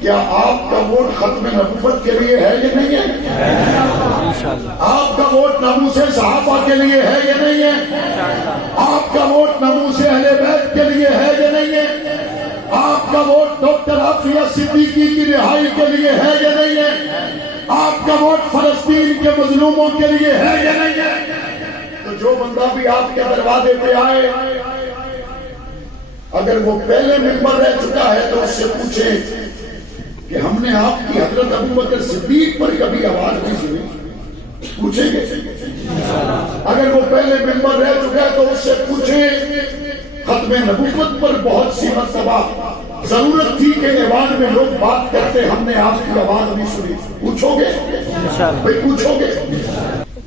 کیا آپ کا ووٹ ختم نبوت کے لیے ہے یا نہیں ہے؟ آپ کا ووٹ ناموس صحابہ کے لیے ہے یا نہیں ہے؟ آپ کا ووٹ ناموس اہل بیت کے لیے ہے یا نہیں ہے؟ آپ کا ووٹ ڈاکٹر عافیہ صدیقی کی رہائی کے لیے ہے یا نہیں ہے؟ آپ کا ووٹ فلسطین کے مظلوموں کے لیے ہے یا نہیں ہے؟ تو جو بندہ بھی آپ کے دروازے پہ آئے، اگر وہ پہلے ممبر رہ چکا ہے تو اس سے پوچھیں کہ ہم نے آپ کی حضرت ابوبکر صدیق پر کبھی آواز نہیں سنی، پوچھیں گے؟ اگر وہ پہلے ممبر رہ چکا ہے تو اس سے پوچھیں ختم نبوت پر بہت سی مرتبہ ضرورت تھی کہ ایوان میں لوگ بات کرتے، ہم نے آپ کی آواز نہیں سنی، پوچھو گے؟ بھائی پوچھو گے؟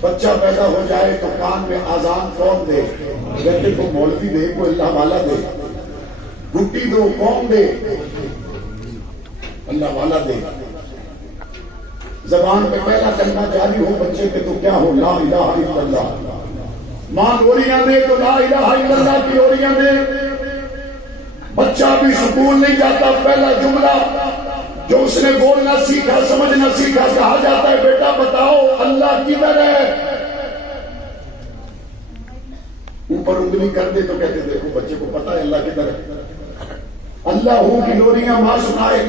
بچہ پیدا ہو جائے تو کان میں اذان کون دے؟ بیٹے کو مولوی دے، کوئی اللہ والا دے، گھٹی دو کون دے؟ اللہ والا دے۔ زبان پہ پہلا کلمہ جاری ہو بچے کے تو کیا ہو؟ لا الہ الا اللہ۔ ماں اوریاں دے تو لا الہ الا اللہ کی اوریاں دے۔ بچہ بھی سکول نہیں جاتا، پہلا جملہ جو اس نے بولنا سیکھا، سمجھنا سیکھا، کہا جاتا ہے بیٹا بتاؤ اللہ کدھر ہے؟ اوپر انگلی کر دے تو کہتے دیکھو بچے کو پتا ہے اللہ کدھر ہے۔ اللہ ہو کی لوریاں ماں سنائے،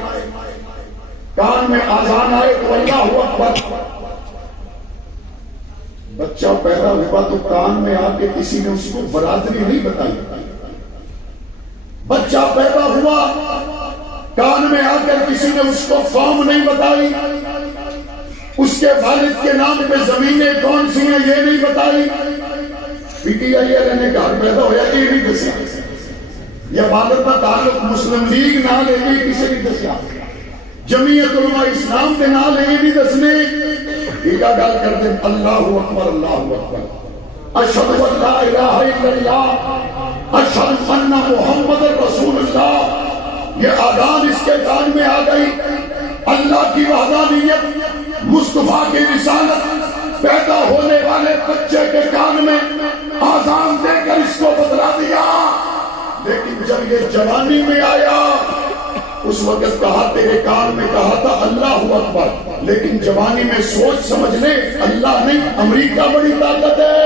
کان میں آذان آئے تو اللہ اکبر۔ بچہ پیدا ہوا تو کان میں آ کے کسی نے اس کو برادری نہیں بتائی۔ بچہ پیدا ہوا کان میں آ کر کسی نے اس کو قوم نہیں بتائی، اس کے والد کے نام پہ زمینیں کون سی ہیں یہ نہیں بتائی۔ پی ٹی آئی والے نے گھر پیدا ہوا یہ نہیں دسیا، یا والد کا تعلق مسلم لیگ نہ لے گی کسی نہیں دسیا، جمعیت علماء اسلام کے نام لے نہیں دسنے۔ یہ کیا گل کرتے ہیں؟ اللہ اکبر اللہ اکبر، اشہد ان لا الہ الا اللہ، اشہد ان محمد رسول اللہ۔ یہ آغاز اس کے کان میں آ گئی، اللہ کی وحدانیت، مصطفیٰ کی رسالت، پیدا ہونے والے بچے کے کان میں آذان دے کر اس کو بتلا دیا۔ لیکن جب یہ جوانی میں آیا اس وقت کہا تیرے کان میں کہا تھا اللہ اکبر، لیکن جوانی میں سوچ سمجھ لے اللہ نہیں امریکہ بڑی طاقت ہے۔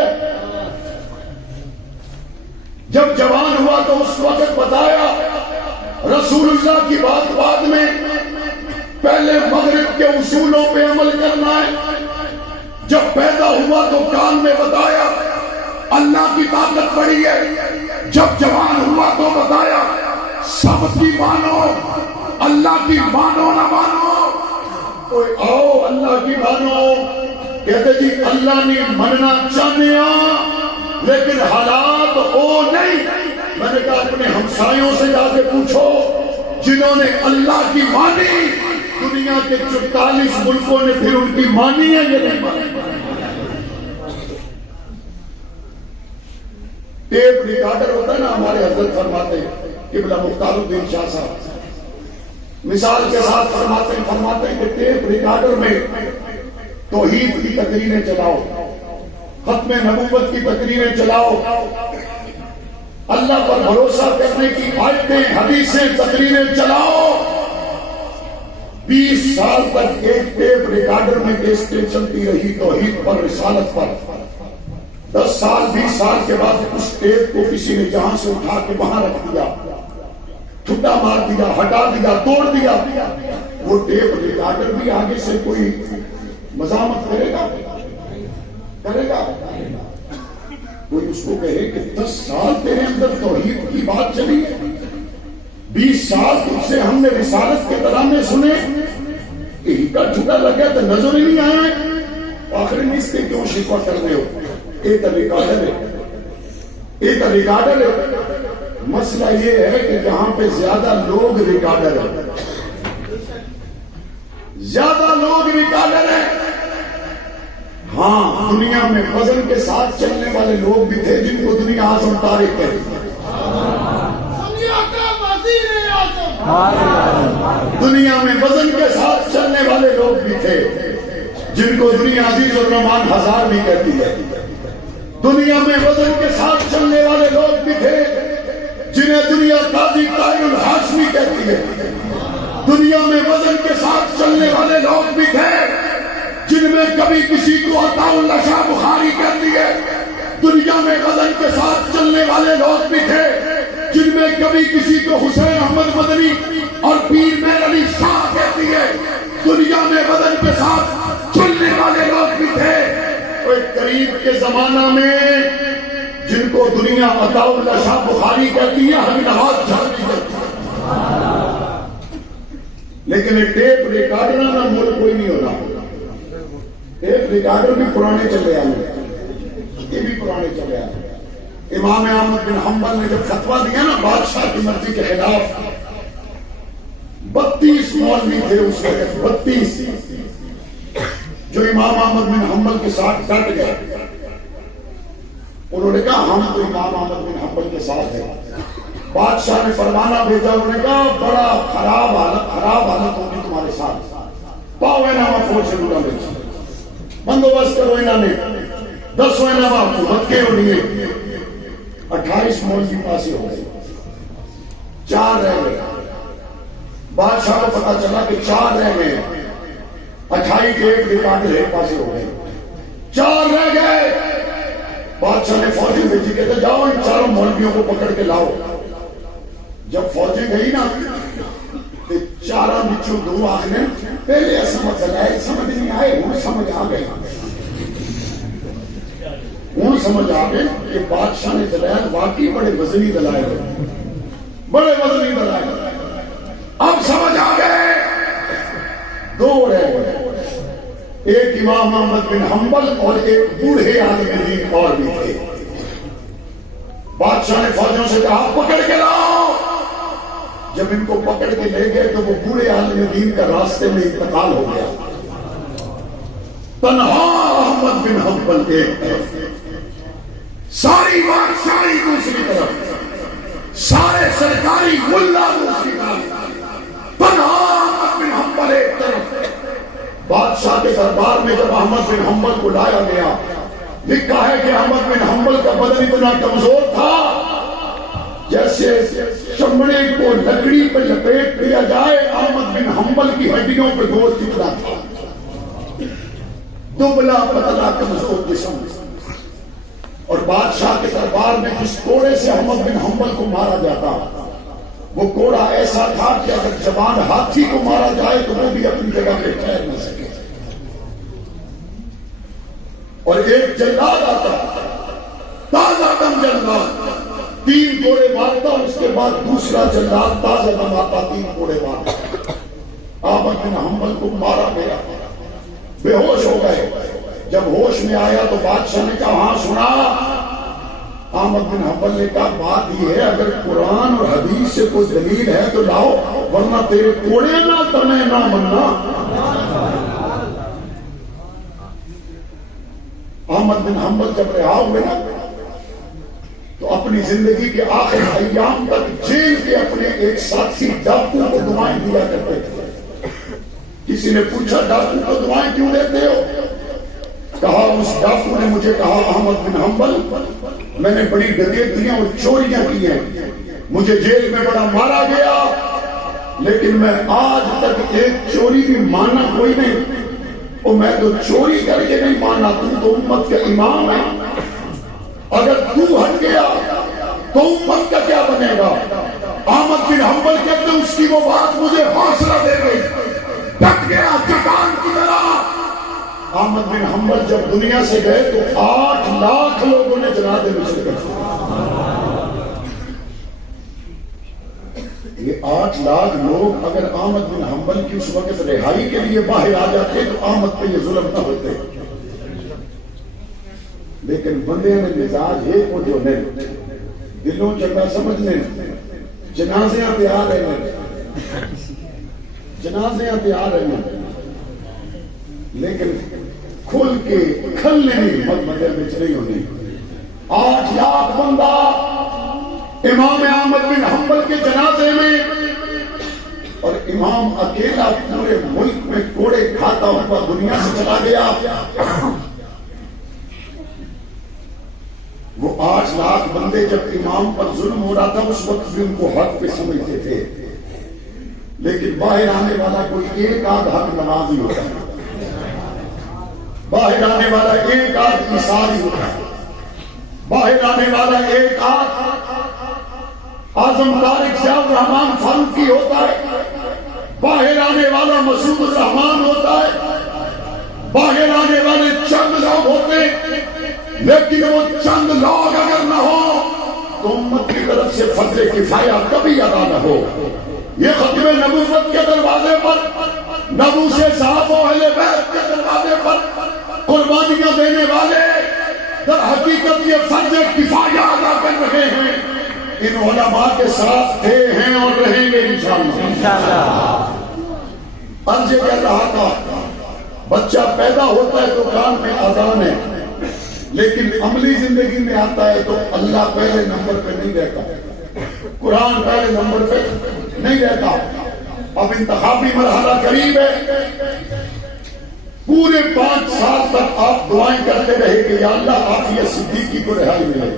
جب جوان ہوا تو اس وقت بتایا رسول اللہ کی بات بعد میں، پہلے مغرب کے اصولوں پہ عمل کرنا ہے۔ جب پیدا ہوا تو کان میں بتایا اللہ کی طاقت بڑی ہے۔ جب جوان ہوا تو بتایا سب کی مانو، اللہ کی مانو نہ مانو، کوئی آؤ اللہ کی مانو۔ کہتے جی اللہ نے مننا چاہنے لیکن حالات او نہیں۔ میں نے کہا اپنے ہمسایوں سے جا کے پوچھو جنہوں نے اللہ کی مانی، دنیا کے 44 ملکوں نے پھر ان کی مانی ہے یہ نہیں مانی۔ ٹیپ ریکارڈر ہوتا ہے نا، ہمارے حضرت فرماتے ہیں قبلہ مختار الدین شاہ صاحب مثال کے ساتھ فرماتے ہیں کہ ٹیپ ریکارڈر میں توحید کی تقریریں چلاؤ، ختم نبوت کی تقریریں چلاؤ، اللہ پر بھروسہ کرنے کی آیتیں حدیثیں تقریریں چلاؤ۔ 20 سال تک ایک ٹیپ ریکارڈر میں کیسٹیں چلتی رہی توحید پر، رسالت پر۔ 10 سال 20 سال کے بعد اس ٹیپ کو کسی نے جہاں سے اٹھا کے وہاں رکھ دیا، ٹھٹا مار دیا، ہٹا دیا، توڑ دیا۔ وہ ٹیپ ریکارڈر بھی آگے سے کوئی مزاحمت کرے گا؟ کرے گا؟ کوئی اس کو کہے کہ 10 سال تیرے اندر توحید کی بات چلی، 20 سال تجھ سے ہم نے رسالت کے ترانے سنے، یہی کا جھوٹا لگا تو نظر ہی نہیں آیا، آخر میں اس کے کیوں شکوہ کر رہے ہو؟ ایک ریکارڈر ہے، ایک ریکارڈر ہے۔ مسئلہ یہ ہے کہ جہاں پہ زیادہ لوگ ریکارڈر ہیں، زیادہ لوگ ریکارڈر ہیں۔ ہاں دنیا میں وزن کے ساتھ چلنے والے لوگ بھی تھے جن کو دنیا اعظم طارق کہتی ہے۔ دنیا میں وزن کے ساتھ چلنے والے لوگ بھی تھے جن کو دنیا عزیز الرحمان ہزار بھی کہتی ہے۔ دنیا میں وزن کے ساتھ چلنے والے لوگ بھی تھے جنہیں دنیا قاضی طاہر الہاشمی کہتی ہے۔ دنیا میں وزن کے ساتھ چلنے والے لوگ بھی تھے جن میں کبھی کسی کو عطا اللہ شاہ بخاری کہہ دیے، دنیا میں وزن کے ساتھ چلنے والے لوگ بھی تھے جن میں کبھی کسی کو حسین احمد مدنی اور پیر مہر علی شاہ کہہ دیے، دنیا میں وزن کے ساتھ چلنے والے لوگ بھی تھے۔ کوئی قریب کے زمانہ میں جن کو دنیا عطا اللہ شاہ بخاری کہتی ہے، ہم نماز جھاڑتی کرتی، لیکن یہ ٹیپ ریکارڈر نہ ملک کوئی نہیں ہوتا۔ ٹیپ ریکارڈر بھی پرانے چلے آئے، یہ بھی پرانے چلے آئے۔ امام احمد بن حنبل نے جب فتویٰ دیا نا بادشاہ کی مرضی کے خلاف، 32 مولوی تھے اس وقت، 32 جو امام احمد بن حنبل کے ساتھ ڈٹ گئے۔ انہوں نے کہا ہم تو امام احمد بن حنبل کے ساتھ ہیں۔ بادشاہ نے پروانہ بھیجا، انہوں نے کہا بڑا خراب حالت ہوگی تمہارے ساتھ، پاؤ انعامہ فوج سے ڈولا لے بندوبست کرو، انہوں نے 10 انعامہ حکومت کے ہونی ہے۔ 28 مولوی پاسی ہو گئے، 4 رہ گئے۔ بادشاہ کو پتا چلا کہ 4 رہ گئے، 28 کے ایک ریکارڈ ایک پاسے ہو گئے، 4 رہ گئے۔ بادشاہ نے فوجی بھیجی، کہتے جاؤ ان 4 مولویوں کو پکڑ کے لاؤ۔ جب فوجی گئی نا تو 4 بچوں 2 آخنے پہلے سمجھ لائے، سمجھ نہیں آئے، ہوں سمجھ آ گئے، ہوں سمجھ آ گئے کہ بادشاہ نے دلائل واقعی بڑے وزنی دلائل، بڑے وزنی دلائل، اب سمجھ آ گئے۔ 2 رہ گئے، ایک امام احمد بن حنبل اور ایک بوڑھے عالم دین اور بھی تھے۔ بادشاہ نے فوجوں سے کہا پکڑ کے لاؤ۔ جب ان کو پکڑ کے لے گئے تو وہ بوڑھے عالم دین کا راستے میں انتقال ہو گیا۔ تنہا احمد بن حنبل ایک طرف، ساری بادشاہی دوسری طرف، سارے سرکاری ملا دوسری طرف، تنہا احمد بن حنبل ایک طرف۔ بادشاہ کے دربار میں جب احمد بن حنبل کو لایا گیا، لکھا ہے کہ احمد بن حنبل کا بدن اتنا کمزور تھا جیسے چمڑے کو لکڑی پہ لپیٹ دیا جائے، احمد بن حنبل کی ہڈیوں پہ گوشت اتنا تھا، دبلا پتلا کمزور جسم۔ اور بادشاہ کے دربار میں جس کوڑے سے احمد بن حنبل کو مارا جاتا، وہ کوڑا ایسا تھا کہ اگر جوان ہاتھی کو مارا جائے تو وہ بھی اپنی جگہ پہ ٹھہر نہ سکے۔ اور ایک جلاد آتا، تازہ دم جلاد، 3 کوڑے مارتا، اس کے بعد دوسرا جلاد تازہ دم آتا، 3 کوڑے مارتا۔ احمد بن حنبل کو مارا گیا، بے ہوش ہو گئے۔ جب ہوش میں آیا تو بادشاہ نے کہا ہاں سنا۔ احمد بن حنبل نے کہا بات یہ ہے اگر قرآن اور حدیث سے کوئی دلیل ہے تو لاؤ، ورنہ تیرے کوڑے نہ تمہیں نہ مننا۔ احمد بن حنبل جب رہا ہوئے نا تو اپنی زندگی کے آخر ایام تک جیل کے اپنے ایک ساتھی ڈاکو کو دعائیں دیا کرتے تھے۔ کسی نے پوچھا ڈاکو کو دعائیں کیوں دیتے ہو؟ کہا اس ڈاکو نے مجھے کہا احمد بن حنبل میں نے بڑی ڈکیتیاں اور چوریاں کی ہیں، مجھے جیل میں بڑا مارا گیا، لیکن میں آج تک ایک چوری بھی مانا کوئی نہیں، اور میں تو چوری کر کے نہیں مانا، تو امت کا امام ہے، اگر تو ہٹ گیا تو امت کا کیا بنے گا؟ احمد بن حنبل کہتے ہیں اس کی وہ بات مجھے حوصلہ دے گئی، ڈٹ گیا چٹان کی طرح۔ احمد بن حنبل جب دنیا سے گئے تو 8 لاکھ لوگوں نے جنازے میں شرکت کی۔ یہ 8 لاکھ لوگ اگر احمد بن حنبل کی اس وقت رہائی کے لیے باہر آ جاتے تو احمد پہ یہ ظلم نہ ہوتے، لیکن بندے میں مزاج ایک ہو جو ہے دلوں چنگا سمجھنے، جنازے تیار رہے، جنازے تیار رہے، لیکن کھل کے کھلنے نہیں مدے میں نہیں ہونی۔ 8 لاکھ بندہ امام احمد بن حنبل کے جنازے میں، اور امام اکیلا پورے ملک میں کوڑے کھاتا ہوا دنیا سے چلا گیا۔ وہ 8 لاکھ بندے جب امام پر ظلم ہو رہا تھا اس وقت بھی ان کو حق پہ سمجھتے تھے، لیکن باہر آنے والا کوئی ایک آدھ حق نماز ہی ہوتا ہے، باہر آنے والا ایک آدھ عیسائی ہوتا ہے، باہر آنے والا ایک آدھ اعظم طارق ضیاء الرحمان فاروقی ہوتا ہے، باہر آنے والا مسعود الرحمان ہوتا ہے، باہر آنے والے چند لوگ ہوتے ہیں، لیکن وہ چند لوگ اگر نہ ہو تو امت کی طرف سے فرض کفایہ کبھی ادا نہ ہو۔ یہ ختم نبوت کے دروازے پر، نبوت صحابہ و اہل بیت کے دروازے پر قربانیاں دینے والے در حقیقت یہ فرض کفایہ ادا کر رہے ہیں، ان علماء کے ساتھ تھے ہیں اور رہیں گے انشاءاللہ۔ عرض یہ کہہ رہا تھا، بچہ پیدا ہوتا ہے تو کان میں اذان ہے، لیکن عملی زندگی میں آتا ہے تو اللہ پہلے نمبر پہ نہیں رہتا، قرآن پہلے نمبر پہ نہیں رہتا۔ اب انتخابی مرحلہ قریب ہے، پورے 5 سال تک آپ دعائیں کرتے رہے کہ یا اللہ عافیہ صدیقی کو رہائی ملے،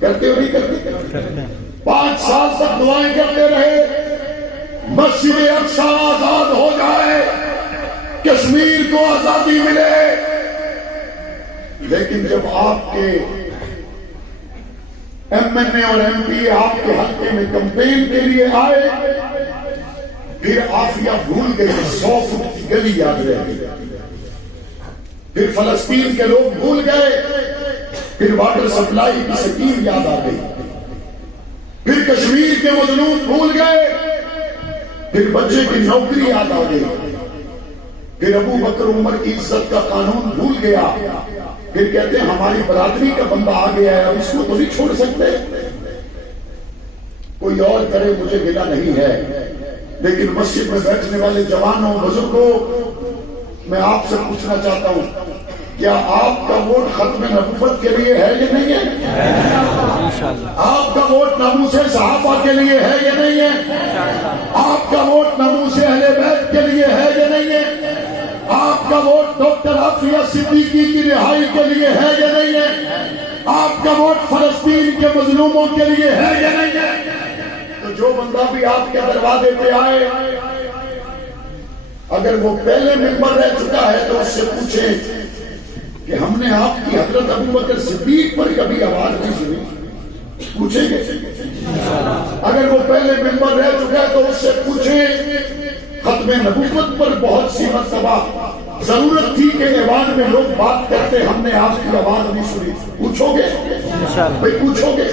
کرتے ہو نہیں کرتے؟ 5 سال تک دعائیں کرتے رہے، مسجد اقصیٰ آزاد ہو جائے، کشمیر کو آزادی ملے، لیکن جب آپ کے ایم این اے اور ایم پی اے آپ کے حلقے میں کمپین کے لیے آئے، پھر عافیہ بھول گئے، 100 فٹ کی گلی یاد رہ گئی، پھر فلسطین کے لوگ بھول گئے، پھر واٹر سپلائی کی سکیم یاد آ گئی، پھر کشمیر کے مظلوم بھول گئے، پھر بچے کی نوکری یاد آ گئی، پھر ابو بکر عمر کی عزت کا قانون بھول گیا، پھر کہتے ہیں ہماری برادری کا بندہ آ گیا ہے، اس کو تو نہیں چھوڑ سکتے، کوئی اور کرے مجھے گلا نہیں ہے، لیکن مسجد میں بیٹھنے والے جوانوں بزرگوں، میں آپ سے پوچھنا چاہتا ہوں، کیا آپ کا ووٹ ختم نبوت کے لیے ہے یا نہیں ہے؟ آپ کا ووٹ ناموس صحابہ کے لیے ہے یا نہیں ہے؟ آپ کا ووٹ ناموس اہل بیت کے لیے ہے یا نہیں ہے؟ آپ کا ووٹ ڈاکٹر عافیہ صدیقی کی رہائی کے لیے ہے یا نہیں ہے؟ آپ کا ووٹ فلسطین کے مظلوموں کے لیے ہے یا نہیں ہے؟ تو جو بندہ بھی آپ کے دروازے پہ آئے، اگر وہ پہلے ممبر رہ چکا ہے تو اس سے پوچھیں کہ ہم نے آپ کی حضرت ابو بکر صدیق پر کبھی آواز نہیں سنی، پوچھیں گے؟ اگر وہ پہلے ممبر رہ چکا ہے تو اس سے پوچھیں ختم نبوت پر بہت سی مرتبہ ضرورت تھی کہ ایوان میں لوگ بات کرتے، ہم نے آپ کی آواز نہیں سنی، پوچھو گے بھائی؟ پوچھو گے؟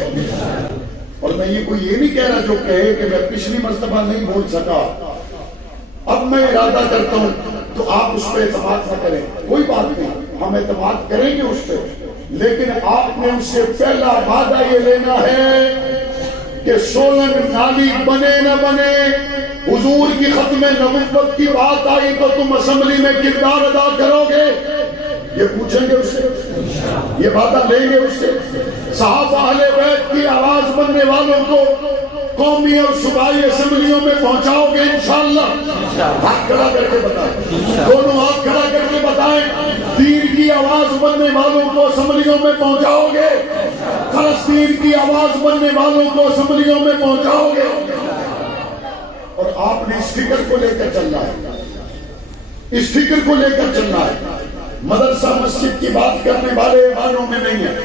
اور میں یہ کوئی یہ نہیں کہہ رہا جو کہے کہ میں پچھلی مرتبہ نہیں بول سکا، اب میں ارادہ کرتا ہوں، تو آپ اس پہ اعتماد نہ کریں، کوئی بات نہیں، ہم اعتماد کریں گے اس پہ، لیکن آپ نے اس سے پہلا وعدہ یہ لینا ہے کہ سولنگ نالی بنے نہ بنے، حضور کی ختم نبوت کی بات آئی تو تم اسمبلی میں کردار ادا کرو گے، یہ پوچھیں گے اس سے، یہ وعدہ لیں گے اس سے۔ صحابہ اہل بیت کی آواز بننے والوں کو قومی اور صوبائی اسمبلیوں میں پہنچاؤ گے انشاءاللہ؟ ہاتھ کھڑا کر کے بتائیں، دونوں ہاتھ کھڑا کر کے بتائیں، دین کی آواز بننے والوں کو اسمبلیوں میں پہنچاؤ گے، فلسطین کی آواز بننے والوں کو اسمبلیوں میں پہنچاؤ گے؟ اور آپ نے اس فکر کو لے کر چلنا ہے، اس فکر کو لے کر چلنا ہے۔ مدرسہ مسجد کی بات کرنے والے ایوانوں میں نہیں ہے،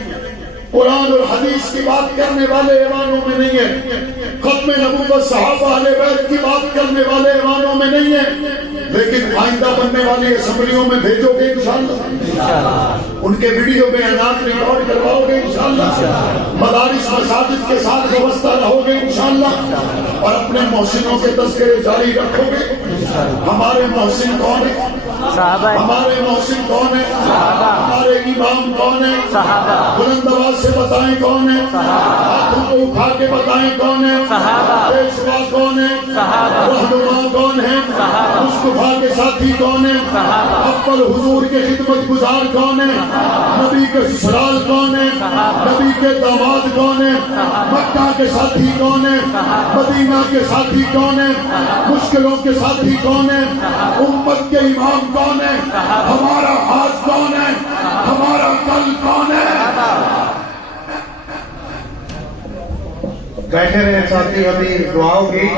قرآن اور حدیث کی بات کرنے والے ایوانوں میں نہیں ہے، ختم نبوت صحابہ اہل بیت کی بات کرنے والے ایوانوں میں نہیں ہے، لیکن آئندہ بننے والی اسمبلیوں میں بھیجو گے انشاءاللہ، ان کے ویڈیو میں اعلان ریکارڈ کرواؤ گے انشاءاللہ، مدارس مساجد کے ساتھ وابستہ رہو گے انشاءاللہ، اور اپنے محسنوں کے تذکرے جاری رکھو گے۔ ہمارے محسن کون ہیں؟ صحابہ۔ ہمارے محسن کون ہیں؟ صحابہ۔ ہمارے امام کون ہیں؟ صحابہ۔ بلند آواز سے بتائیں کون ہیں؟ صحابہ۔ ہاتھوں کو اٹھا کے بتائیں کون ہیں؟ صحابہ۔ پیشوا کون ہیں؟ صحابہ۔ رہنما کون ہیں؟ صحابہ۔ مصطفیٰ کے ساتھی کون ہیں؟ صحابہ۔ اول حضور کے خدمت گزار کون ہیں؟ نبی کے سسرال کون ہیں؟ نبی کے داماد کون ہیں؟ مکہ کے ساتھی کون ہیں؟ مدینہ کے ساتھی کون ہیں؟ مشکلوں کے ساتھی کون ہیں؟ امت کے امام کون ہے؟ ہمارا آج کون ہے؟ ہمارا کل کون ہے؟ بیٹھے رہے ساتھی، ابھی دعاؤں کی